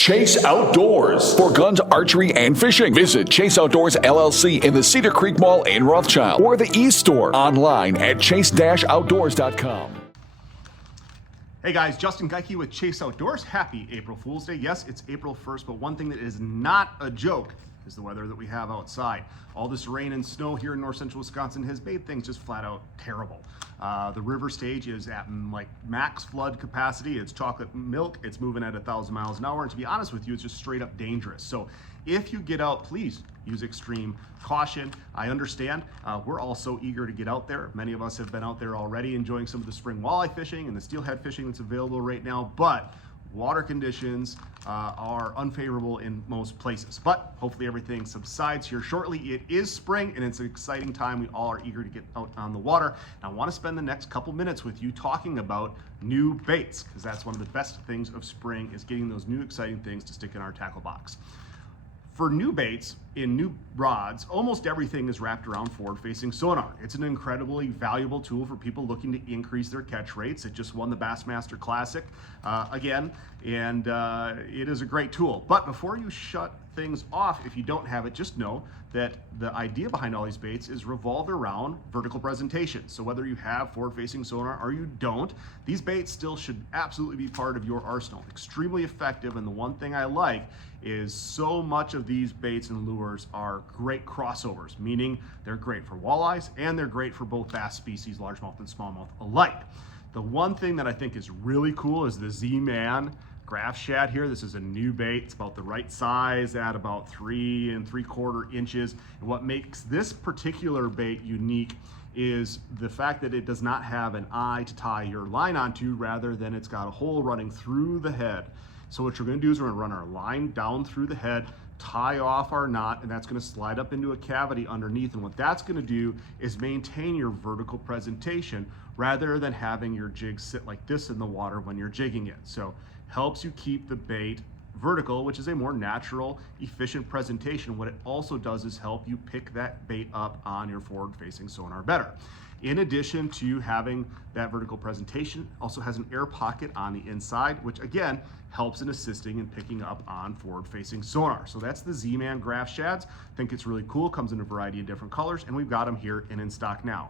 Chase Outdoors. For guns, archery, and fishing, visit Chase Outdoors LLC in the Cedar Creek Mall in Rothschild or the e-store online at chase-outdoors.com. Hey guys, Justin Gaiche with Chase Outdoors. Happy April Fool's Day. Yes, it's April 1st, but one thing that is not a joke is the weather that we have outside. All this rain and snow here in north central Wisconsin has made things just flat out terrible. The river stage is at like max flood capacity. It's chocolate milk. It's moving at 1,000 miles an hour. And to be honest with you, it's just straight up dangerous. So if you get out, please use extreme caution. I understand. We're all so eager to get out there. Many of us have been out there already enjoying some of the spring walleye fishing and the steelhead fishing that's available right now. But water conditions are unfavorable in most places, but hopefully everything subsides here shortly. It is spring and it's an exciting time. We all are eager to get out on the water. And I want to spend the next couple minutes with you talking about new baits, because that's one of the best things of spring, is getting those new exciting things to stick in our tackle box. For new baits in new rods, almost everything is wrapped around forward-facing sonar. It's an incredibly valuable tool for people looking to increase their catch rates. It just won the Bassmaster Classic again, and it is a great tool. But before you shut things off, if you don't have it, just know that the idea behind all these baits is revolved around vertical presentation. So whether you have forward-facing sonar or you don't, these baits still should absolutely be part of your arsenal. Extremely effective, and the one thing I like is so much of these baits and lures are great crossovers, meaning they're great for walleyes and they're great for both bass species, largemouth and smallmouth alike. The one thing that I think is really cool is the Zman Graph Shad here. This is a new bait. It's about the right size at about 3 3/4 inches. And what makes this particular bait unique is the fact that it does not have an eye to tie your line onto, rather than it's got a hole running through the head. So what you're going to do is we're going to run our line down through the head, tie off our knot, and that's going to slide up into a cavity underneath. And what that's going to do is maintain your vertical presentation rather than having your jig sit like this in the water when you're jigging it. So helps you keep the bait vertical, which is a more natural, efficient presentation. What it also does is help you pick that bait up on your forward-facing sonar better. In addition to having that vertical presentation, also has an air pocket on the inside, which again helps in assisting in picking up on forward-facing sonar. So that's the Zman Graph Shads. I think it's really cool. Comes in a variety of different colors, and we've got them here and in stock now.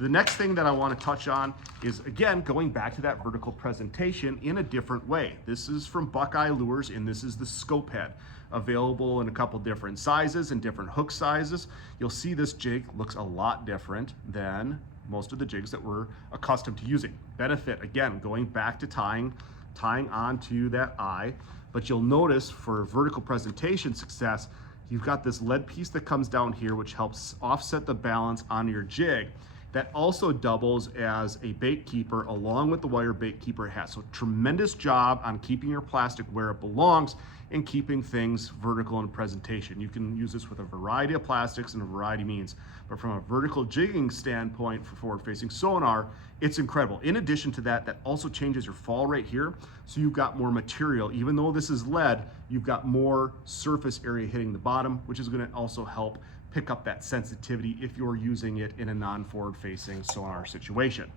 The next thing that I want to touch on is, again, going back to that vertical presentation in a different way. This is from Buckeye Lures, and this is the scope head, available in a couple different sizes and different hook sizes. You'll see this jig looks a lot different than most of the jigs that we're accustomed to using. Benefit, again, going back to tying onto that eye, but you'll notice for vertical presentation success, you've got this lead piece that comes down here, which helps offset the balance on your jig. That also doubles as a bait keeper along with the wire bait keeper it has. So tremendous job on keeping your plastic where it belongs and keeping things vertical in presentation. You can use this with a variety of plastics and a variety of means, but from a vertical jigging standpoint for forward-facing sonar, it's incredible. In addition to that, that also changes your fall rate here. So you've got more material. Even though this is lead, you've got more surface area hitting the bottom, which is gonna also help pick up that sensitivity if you're using it in a non-forward facing sonar situation.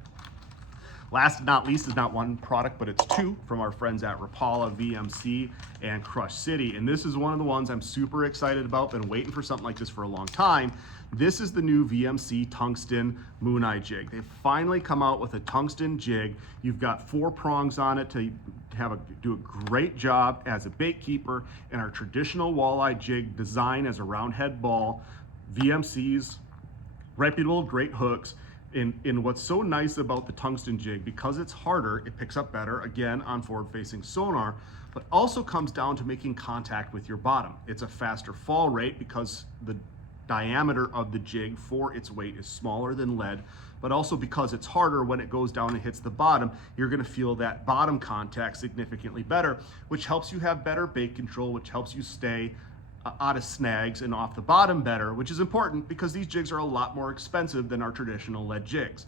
Last but not least is not one product, but it's two from our friends at Rapala, VMC and Crush City. And this is one of the ones I'm super excited about. Been waiting for something like this for a long time. This is the new VMC Tungsten Moon Eye jig. They've finally come out with a tungsten jig. You've got 4 prongs on it to do a great job as a bait keeper, and our traditional walleye jig design as a round head ball. VMC's reputable, great hooks. And what's so nice about the tungsten jig, because it's harder, it picks up better, again, on forward-facing sonar, but also comes down to making contact with your bottom. It's a faster fall rate because the diameter of the jig for its weight is smaller than lead, but also because it's harder, when it goes down and hits the bottom, you're gonna feel that bottom contact significantly better, which helps you have better bait control, which helps you stay out of snags and off the bottom better, which is important because these jigs are a lot more expensive than our traditional lead jigs.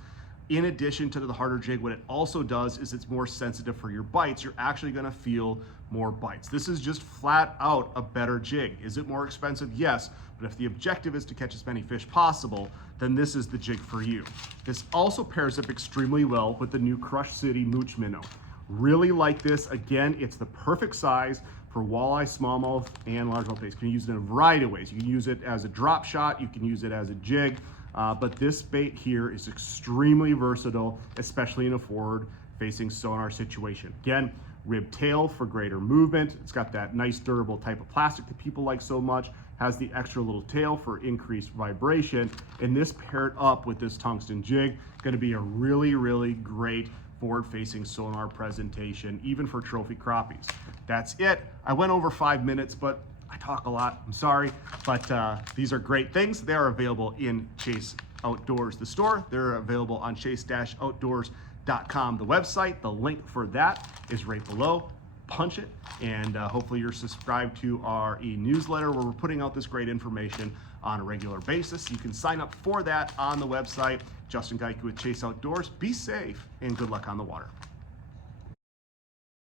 In addition to the harder jig, what it also does is it's more sensitive for your bites. You're actually gonna feel more bites. This is just flat out a better jig. Is it more expensive? Yes, but if the objective is to catch as many fish possible, then this is the jig for you. This also pairs up extremely well with the new Crush City Mooch Minnow. Really like this. Again, it's the perfect size for walleye, smallmouth, and largemouth baits. You can use it in a variety of ways. You can use it as a drop shot, you can use it as a jig, but this bait here is extremely versatile, especially in a forward-facing sonar situation. Again, rib tail for greater movement. It's got that nice durable type of plastic that people like so much. Has the extra little tail for increased vibration. And this paired up with this tungsten jig, going to be a really, really great forward-facing sonar presentation, even for trophy crappies. That's it. I went over 5 minutes, but I talk a lot. I'm sorry, but these are great things. They are available in Chase Outdoors, the store. They're available on chase-outdoors.com, the website. The link for that is right below. Punch it, and hopefully you're subscribed to our e-newsletter where we're putting out this great information on a regular basis. You can sign up for that on the website. Justin Gaiche with Chase Outdoors. Be safe and good luck on the water.